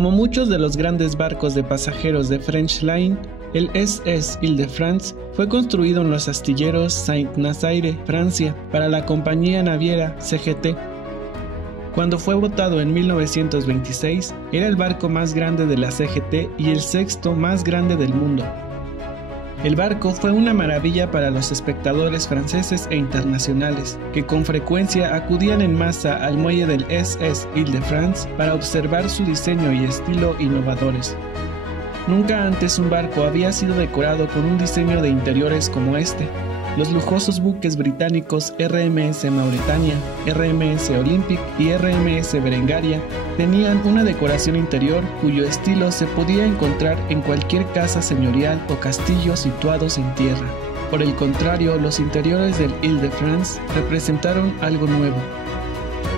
Como muchos de los grandes barcos de pasajeros de French Line, el SS Île-de-France fue construido en los astilleros Saint-Nazaire, Francia, para la compañía naviera CGT. Cuando fue votado en 1926, era el barco más grande de la CGT y el sexto más grande del mundo. El barco fue una maravilla para los espectadores franceses e internacionales, que con frecuencia acudían en masa al muelle del SS Île-de-France para observar su diseño y estilo innovadores. Nunca antes un barco había sido decorado con un diseño de interiores como este. Los lujosos buques británicos RMS Mauretania, RMS Olympic y RMS Berengaria tenían una decoración interior cuyo estilo se podía encontrar en cualquier casa señorial o castillo situados en tierra. Por el contrario, los interiores del Île-de-France representaron algo nuevo.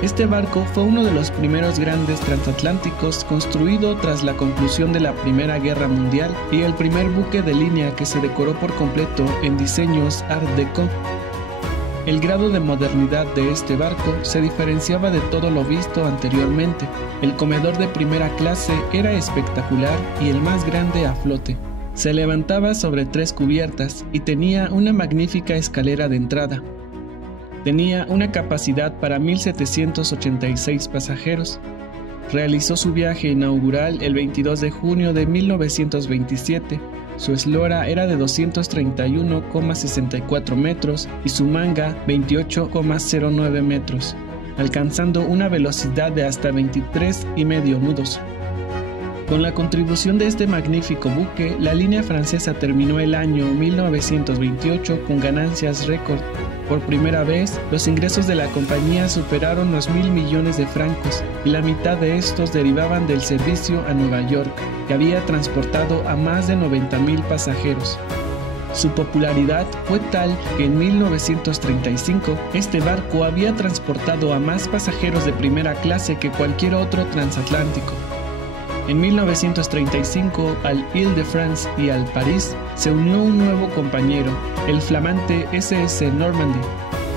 Este barco fue uno de los primeros grandes transatlánticos construido tras la conclusión de la Primera Guerra Mundial y el primer buque de línea que se decoró por completo en diseños Art Deco. El grado de modernidad de este barco se diferenciaba de todo lo visto anteriormente. El comedor de primera clase era espectacular y el más grande a flote. Se levantaba sobre 3 cubiertas y tenía una magnífica escalera de entrada. Tenía una capacidad para 1.786 pasajeros. Realizó su viaje inaugural el 22 de junio de 1927. Su eslora era de 231,64 metros y su manga 28,09 metros, alcanzando una velocidad de hasta 23,5 nudos. Con la contribución de este magnífico buque, la línea francesa terminó el año 1928 con ganancias récord. Por primera vez, los ingresos de la compañía superaron los 1.000 millones de francos, y la mitad de estos derivaban del servicio a Nueva York, que había transportado a más de 90,000 pasajeros. Su popularidad fue tal que en 1935 este barco había transportado a más pasajeros de primera clase que cualquier otro transatlántico. En 1935 al Île-de-France y al París se unió un nuevo compañero, el flamante SS Normandy.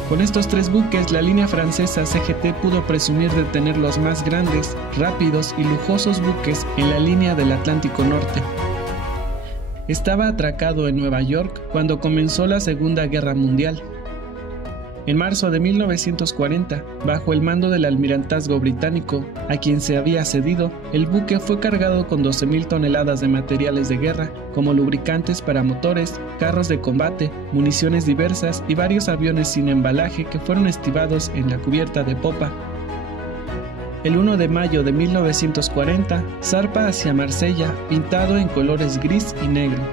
Con estos 3 buques, la línea francesa CGT pudo presumir de tener los más grandes, rápidos y lujosos buques en la línea del Atlántico Norte. Estaba atracado en Nueva York cuando comenzó la Segunda Guerra Mundial. En marzo de 1940, bajo el mando del almirantazgo británico, a quien se había cedido, el buque fue cargado con 12,000 toneladas de materiales de guerra, como lubricantes para motores, carros de combate, municiones diversas y varios aviones sin embalaje que fueron estivados en la cubierta de popa. El 1 de mayo de 1940, zarpa hacia Marsella, pintado en colores gris y negro.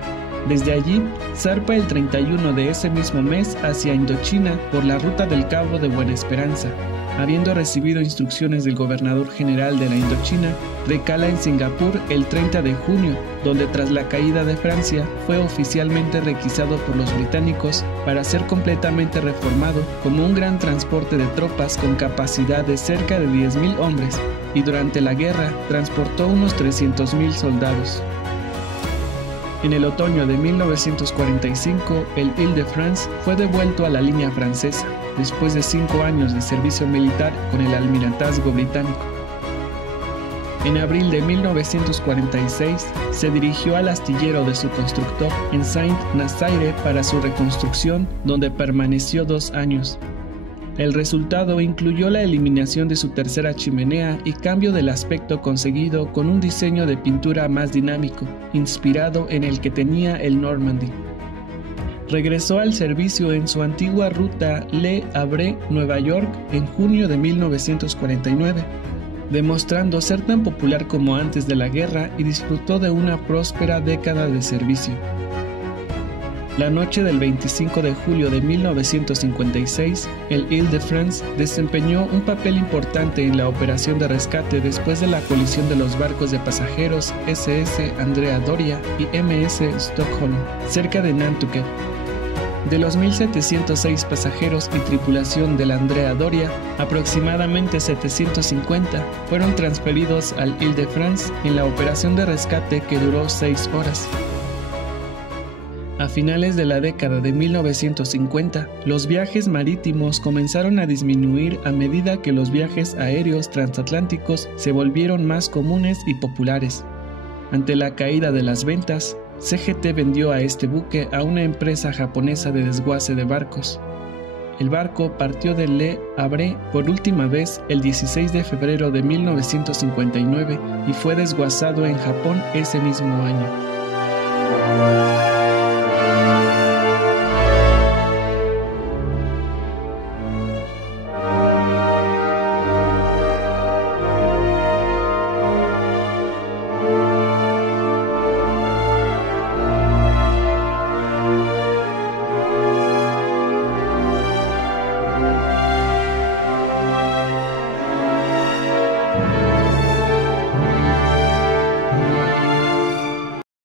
Desde allí, zarpa el 31 de ese mismo mes hacia Indochina por la ruta del Cabo de Buena Esperanza. Habiendo recibido instrucciones del gobernador general de la Indochina, recala en Singapur el 30 de junio, donde tras la caída de Francia fue oficialmente requisado por los británicos para ser completamente reformado como un gran transporte de tropas con capacidad de cerca de 10,000 hombres, y durante la guerra transportó unos 300,000 soldados. En el otoño de 1945, el Île-de-France fue devuelto a la línea francesa, después de 5 años de servicio militar con el almirantazgo británico. En abril de 1946, se dirigió al astillero de su constructor en Saint-Nazaire para su reconstrucción, donde permaneció 2 años. El resultado incluyó la eliminación de su tercera chimenea y cambio del aspecto conseguido con un diseño de pintura más dinámico, inspirado en el que tenía el Normandy. Regresó al servicio en su antigua ruta Le Havre-Nueva York en junio de 1949, demostrando ser tan popular como antes de la guerra, y disfrutó de una próspera década de servicio. La noche del 25 de julio de 1956, el Île-de-France desempeñó un papel importante en la operación de rescate después de la colisión de los barcos de pasajeros SS Andrea Doria y MS Stockholm, cerca de Nantucket. De los 1.706 pasajeros y tripulación del Andrea Doria, aproximadamente 750 fueron transferidos al Île-de-France en la operación de rescate que duró 6 horas. A finales de la década de 1950, los viajes marítimos comenzaron a disminuir a medida que los viajes aéreos transatlánticos se volvieron más comunes y populares. Ante la caída de las ventas, CGT vendió a este buque a una empresa japonesa de desguace de barcos. El barco partió de Le Havre por última vez el 16 de febrero de 1959 y fue desguazado en Japón ese mismo año.